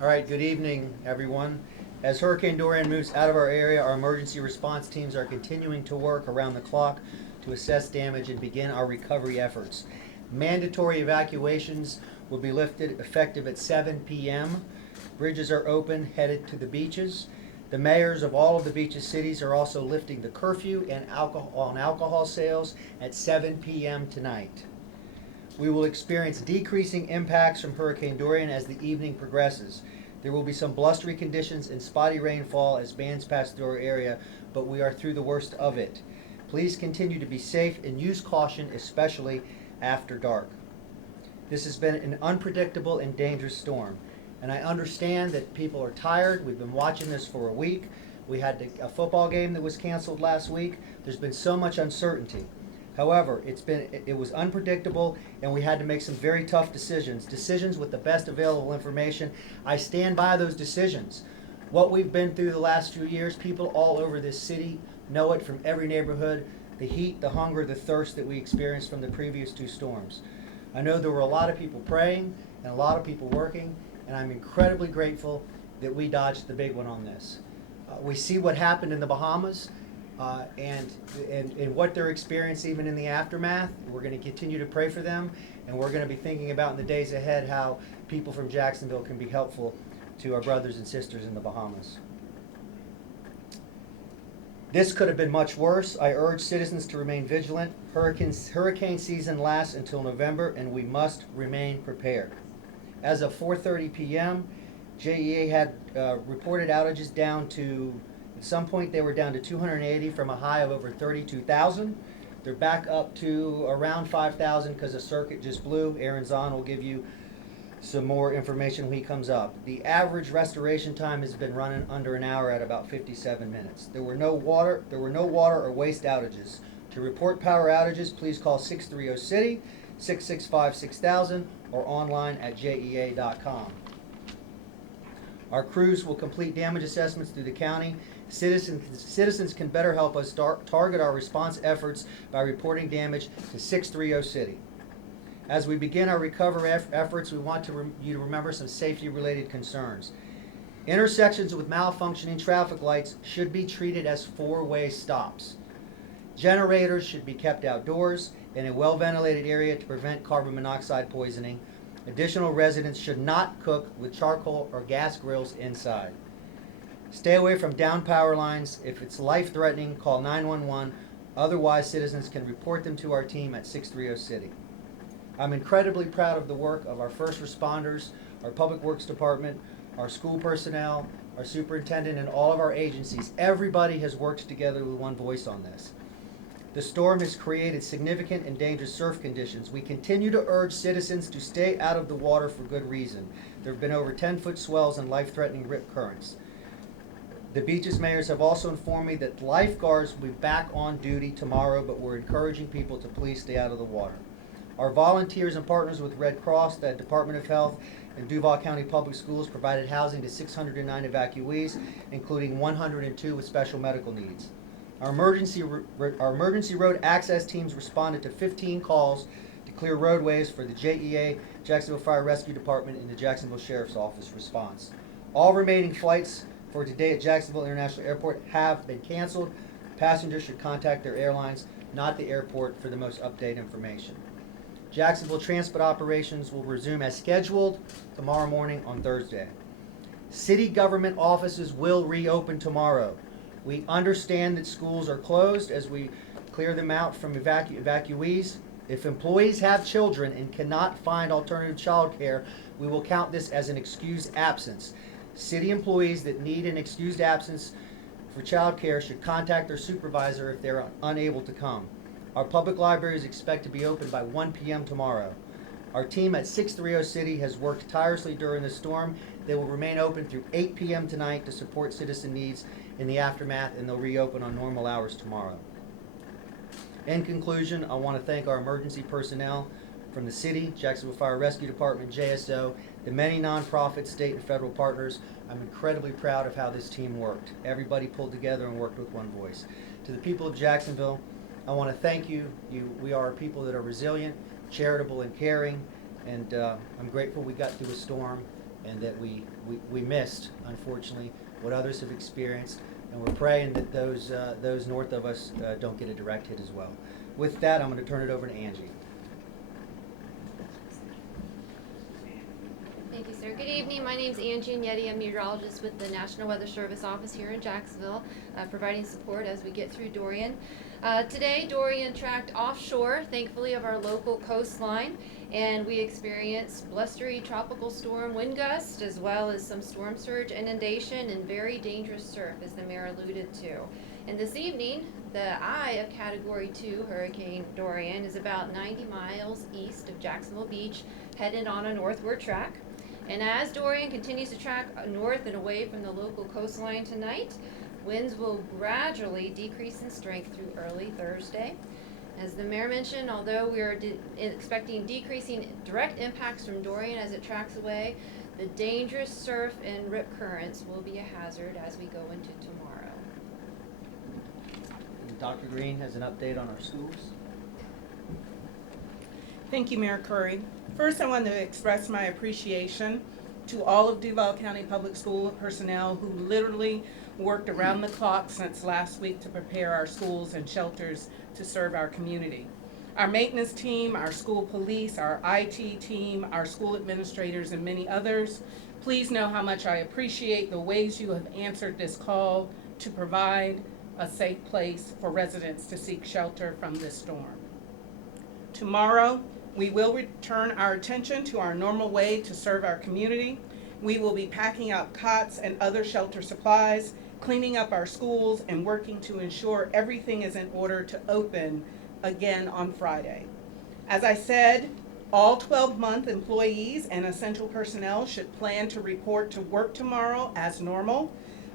All right, good evening, everyone. As Hurricane Dorian moves out of our area, our emergency response teams are continuing to work around the clock to assess damage and begin our recovery efforts. Mandatory evacuations will be lifted effective at 7 p.m. Bridges are open, headed to the beaches. The mayors of all of the beaches cities are also lifting the curfew and alcohol sales at 7 p.m. tonight. We will experience decreasing impacts from Hurricane Dorian as the evening progresses. There will be some blustery conditions and spotty rainfall as bands pass through our area, but we are through the worst of it. Please continue to be safe and use caution, especially after dark. This has been an unpredictable and dangerous storm, and I understand that people are tired. We've been watching this for a week. We had a football game that was canceled last week. There's been so much uncertainty. However, it was unpredictable, and we had to make some very tough decisions with the best available information. I stand by those decisions. What we've been through the last few years, people all over this city know it from every neighborhood, the heat, the hunger, the thirst that we experienced from the previous two storms. I know there were a lot of people praying and a lot of people working, and I'm incredibly grateful that we dodged the big one on this. We see what happened in the Bahamas. And what they're experiencing even in the aftermath. We're going to continue to pray for them, and we're going to be thinking about in the days ahead how people from Jacksonville can be helpful to our brothers and sisters in the Bahamas. This could have been much worse. I urge citizens to remain vigilant. Hurricane season lasts until November, and we must remain prepared. As of 4:30 p.m., JEA had reported outages down to at some point, they were down to 280 from a high of over 32,000. They're back up to around 5,000 because a circuit just blew. Aaron Zahn will give you some more information when he comes up. The average restoration time has been running under an hour at about 57 minutes. There were no water or waste outages. To report power outages, please call 630-CITY, 665-6000, or online at jea.com. Our crews will complete damage assessments through the county. Citizens can better help us target our response efforts by reporting damage to 630-CITY. As we begin our recovery efforts, we want you to remember some safety-related concerns. Intersections with malfunctioning traffic lights should be treated as four-way stops. Generators should be kept outdoors in a well-ventilated area to prevent carbon monoxide poisoning. Additional residents should not cook with charcoal or gas grills inside. Stay away from down power lines. If it's life-threatening, call 911. Otherwise, citizens can report them to our team at 630-CITY. I'm incredibly proud of the work of our first responders, our Public Works Department, our school personnel, our superintendent, and all of our agencies. Everybody has worked together with one voice on this. The storm has created significant and dangerous surf conditions. We continue to urge citizens to stay out of the water for good reason. There have been over 10-foot swells and life-threatening rip currents. The beaches mayors have also informed me that lifeguards will be back on duty tomorrow, but we're encouraging people to please stay out of the water. Our volunteers and partners with Red Cross, the Department of Health, and Duval County Public Schools provided housing to 609 evacuees, including 102 with special medical needs. Our emergency road access teams responded to 15 calls to clear roadways for the JEA, Jacksonville Fire Rescue Department, and the Jacksonville Sheriff's Office response. All remaining flights for today at Jacksonville International Airport have been canceled. Passengers should contact their airlines, not the airport, for the most updated information. Jacksonville transport operations will resume as scheduled tomorrow morning on Thursday. City government offices will reopen tomorrow. We understand that schools are closed as we clear them out from evacuees. If employees have children and cannot find alternative child care, we will count this as an excused absence. City employees that need an excused absence for child care should contact their supervisor if they're unable to come. Our public libraries expect to be open by 1 p.m. tomorrow. Our team at 630-CITY has worked tirelessly during the storm. They will remain open through 8 p.m. tonight to support citizen needs in the aftermath, and they'll reopen on normal hours tomorrow. In conclusion, I want to thank our emergency personnel from the city, Jacksonville Fire Rescue Department, JSO, the many nonprofits, state and federal partners. I'm incredibly proud of how this team worked. Everybody pulled together and worked with one voice. To the people of Jacksonville, I want to thank you. We are people that are resilient, charitable, and caring, and I'm grateful we got through a storm, and that we missed, unfortunately, what others have experienced, and we're praying that those north of us don't get a direct hit as well. With that, I'm going to turn it over to Angie. Thank you, sir. Good evening. My name is Angie Agnetti. I'm a meteorologist with the National Weather Service office here in Jacksonville, providing support as we get through Dorian. Today, Dorian tracked offshore, thankfully, of our local coastline, and we experienced blustery tropical storm wind gusts, as well as some storm surge, inundation, and very dangerous surf, as the mayor alluded to. And this evening, the eye of Category 2 Hurricane Dorian is about 90 miles east of Jacksonville Beach, headed on a northward track. And as Dorian continues to track north and away from the local coastline tonight, winds will gradually decrease in strength through early Thursday. As the mayor mentioned, although we are expecting decreasing direct impacts from Dorian as it tracks away, the dangerous surf and rip currents will be a hazard as we go into tomorrow. And Dr. Green has an update on our schools. Thank you, Mayor Curry. First, I want to express my appreciation to all of Duval County Public School personnel who literally worked around the clock since last week to prepare our schools and shelters to serve our community. Our maintenance team, our school police, our IT team, our school administrators, and many others, please know how much I appreciate the ways you have answered this call to provide a safe place for residents to seek shelter from this storm. Tomorrow, we will return our attention to our normal way to serve our community. We will be packing out cots and other shelter supplies, cleaning up our schools, and working to ensure everything is in order to open again on Friday. As I said, all 12-month employees and essential personnel should plan to report to work tomorrow as normal.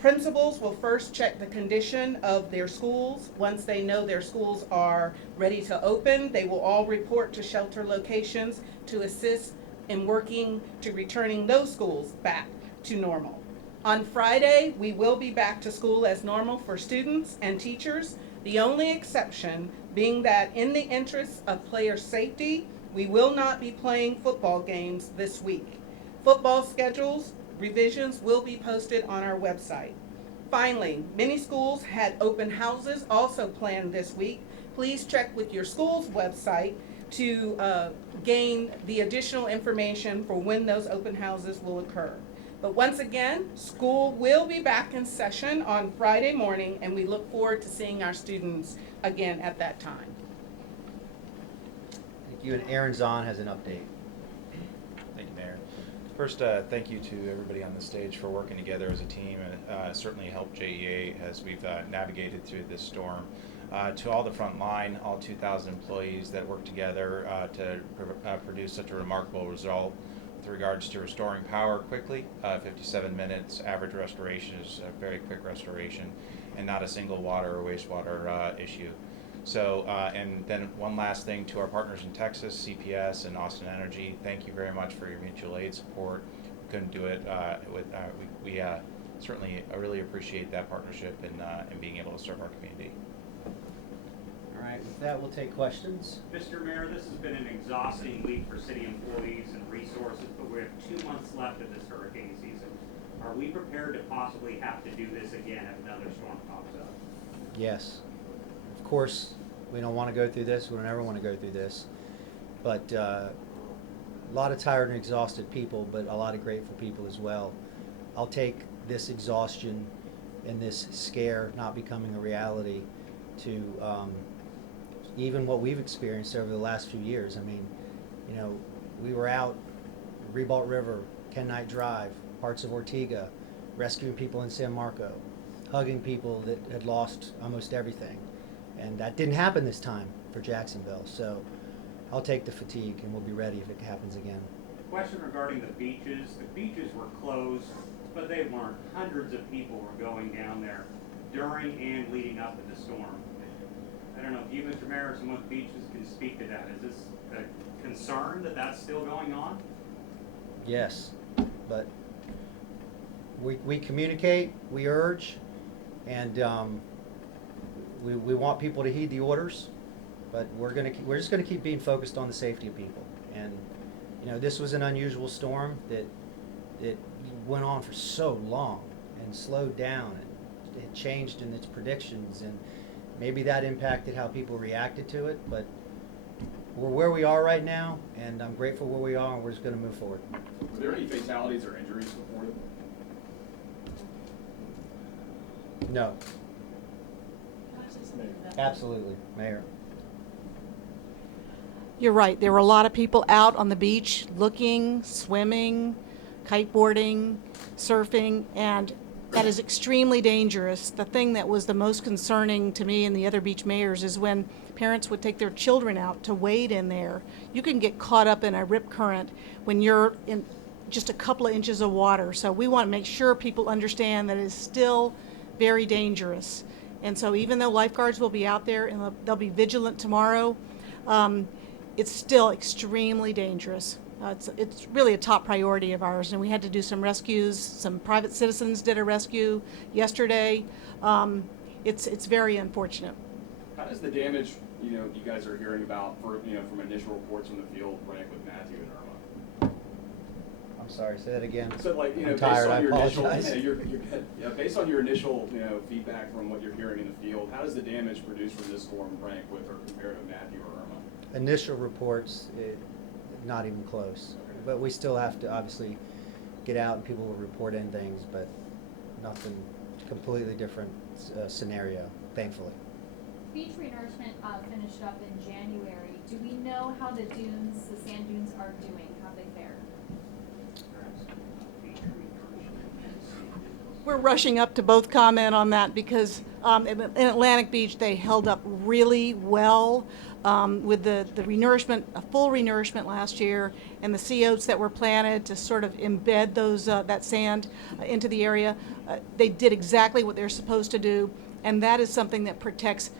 Principals will first check the condition of their schools. Once they know their schools are ready to open, they will all report to shelter locations to assist in working to returning those schools back to normal. On Friday, we will be back to school as normal for students and teachers, the only exception being that in the interest of player safety, we will not be playing football games this week. Football schedules revisions will be posted on our website. Finally, many schools had open houses also planned this week. Please check with your school's website to gain the additional information for when those open houses will occur. But once again, school will be back in session on Friday morning, and we look forward to seeing our students again at that time. Thank you, and Aaron Zahn has an update. Thank you, Mayor. First, thank you to everybody on the stage for working together as a team, and certainly helped JEA as we've navigated through this storm. To all the front line, all 2,000 employees that worked together to produce such a remarkable result with regards to restoring power quickly, 57 minutes, average restoration is a very quick restoration, and not a single water or wastewater issue. So, and then one last thing to our partners in Texas, CPS and Austin Energy, thank you very much for your mutual aid support. We couldn't do it we certainly really appreciate that partnership and being able to serve our community. All right, with that, we'll take questions. Mr. Mayor, this has been an exhausting week for city employees and resources, but we have 2 months left of this hurricane season. Are we prepared to possibly have to do this again if another storm pops up? Yes. Of course, we don't want to go through this. We don't ever want to go through this. But a lot of tired and exhausted people, but a lot of grateful people as well. I'll take this exhaustion and this scare not becoming a reality to even what we've experienced over the last few years. I mean, you know, we were out Ribault River, Ken Knight Drive, parts of Ortega, rescuing people in San Marco, hugging people that had lost almost everything. And that didn't happen this time for Jacksonville. So I'll take the fatigue and we'll be ready if it happens again. Question regarding the beaches. The beaches were closed, but they weren't. Hundreds of people were going down there during and leading up to the storm. I don't know if you, Mr. Mayor, or someone with beaches can speak to that. Is this a concern that that's still going on? Yes, but we communicate, we urge, and we want people to heed the orders, but we're just gonna keep being focused on the safety of people. And you know, this was an unusual storm that it went on for so long and slowed down, and it changed in its predictions, and maybe that impacted how people reacted to it, but we're where we are right now, and I'm grateful where we are, and we're just going to move forward. Were there any fatalities or injuries reported? No. Absolutely, Mayor. You're right. There were a lot of people out on the beach looking, swimming, kiteboarding, surfing, and that is extremely dangerous. The thing that was the most concerning to me and the other beach mayors is when parents would take their children out to wade in there. You can get caught up in a rip current when you're in just a couple of inches of water. So we want to make sure people understand that it's still very dangerous. And so even though lifeguards will be out there and they'll be vigilant tomorrow, it's still extremely dangerous. It's really a top priority of ours, and we had to do some rescues. Some private citizens did a rescue yesterday. It's very unfortunate. How does the damage, you guys are hearing about from initial reports from the field rank with Matthew and Irma? I'm sorry, say that again. So I'm based tired, I on your apologize. initial, you're good. Yeah, based on your initial, feedback from what you're hearing in the field, how does the damage produced from this storm rank with or compare to Matthew or Irma? Initial reports, not even close. But we still have to obviously get out and people will report in things, but nothing completely different scenario, thankfully. Beach renourishment finished up in January. Do we know how the dunes, the sand dunes, are doing? How they fare? We're rushing up to both comment on that because in Atlantic Beach they held up really well with the renourishment, a full renourishment last year, and the sea oats that were planted to sort of embed those that sand into the area. They did exactly what they're supposed to do, and that is something that protects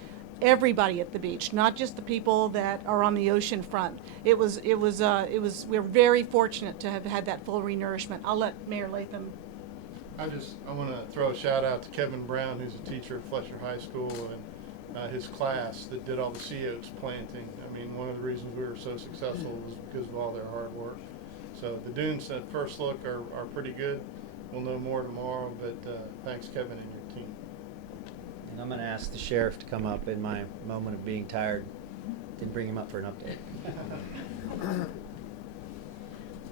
everybody at the beach, not just the people that are on the ocean front. We're very fortunate to have had that full renourishment. I'll let Mayor Latham. I want to throw a shout out to Kevin Brown, who's a teacher at Fletcher High School, and his class that did all the sea oats planting. I mean, one of the reasons we were so successful was because of all their hard work. So the dunes at first look are pretty good. We'll know more tomorrow, but thanks, Kevin, and your team. And I'm going to ask the sheriff to come up in my moment of being tired. Didn't bring him up for an update.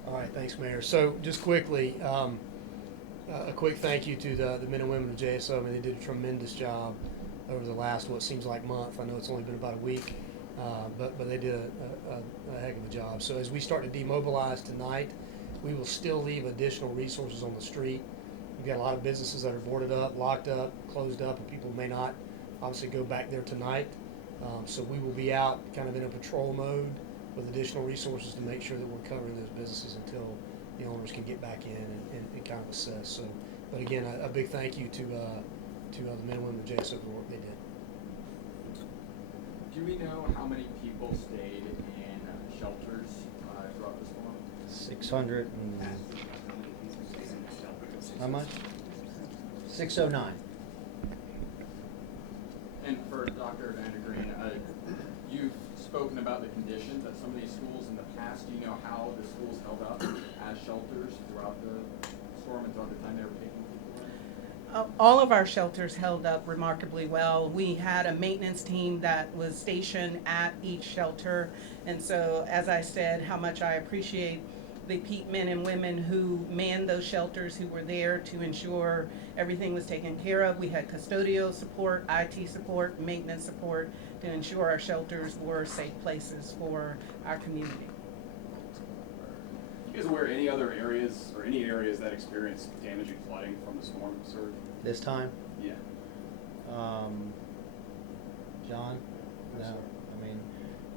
All right, thanks, Mayor. So just quickly, a quick thank you to the men and women of JSO. I mean, they did a tremendous job over the last, what seems like month. I know it's only been about a week, but they did a heck of a job. So as we start to demobilize tonight, we will still leave additional resources on the street. We've got a lot of businesses that are boarded up, locked up, closed up, and people may not obviously go back there tonight. So we will be out kind of in a patrol mode with additional resources to make sure that we're covering those businesses until the owners can get back in and kind of assess. So, but again, a big thank you to the men and women of JSO for the work they did. Do we know how many people stayed in shelters throughout the storm? 600 and how much? 609. And for Dr. Vandergreen, you've spoken about the conditions at some of these schools in the past. Do you know how the schools held up as shelters throughout the storm and throughout the time they were taking people in? All of our shelters held up remarkably well. We had a maintenance team that was stationed at each shelter. And so, as I said, how much I appreciate the men and women who manned those shelters, who were there to ensure everything was taken care of. We had custodial support, IT support, maintenance support to ensure our shelters were safe places for our community. You guys aware of any other areas or any areas that experienced damaging flooding from the storm surge? This time? Yeah. John? No. I mean,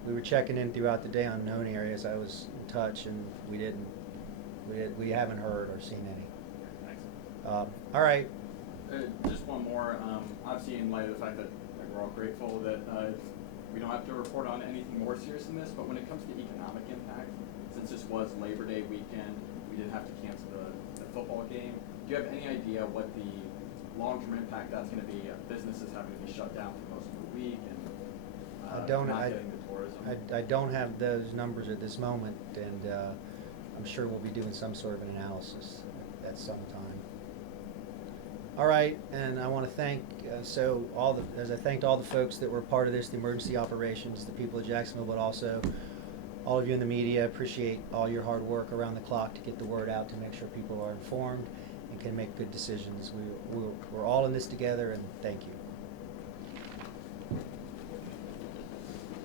we were checking in throughout the day on known areas. I was in touch, and we haven't heard or seen any. Thanks. All right. Just one more. Obviously, in light of the fact that we're all grateful that we don't have to report on anything more serious than this, but when it comes to economic impact, since this was Labor Day weekend, we did have to cancel the football game. Do you have any idea what the long-term impact that's going to be? Businesses having to be shut down for most of the week and not getting the tourism. I don't have those numbers at this moment, and I'm sure we'll be doing some sort of an analysis at some time. All right, and I want to thank, as I thanked all the folks that were part of this, the emergency operations, the people of Jacksonville, but also all of you in the media, appreciate all your hard work around the clock to get the word out, to make sure people are informed and can make good decisions. We're all in this together, and thank you.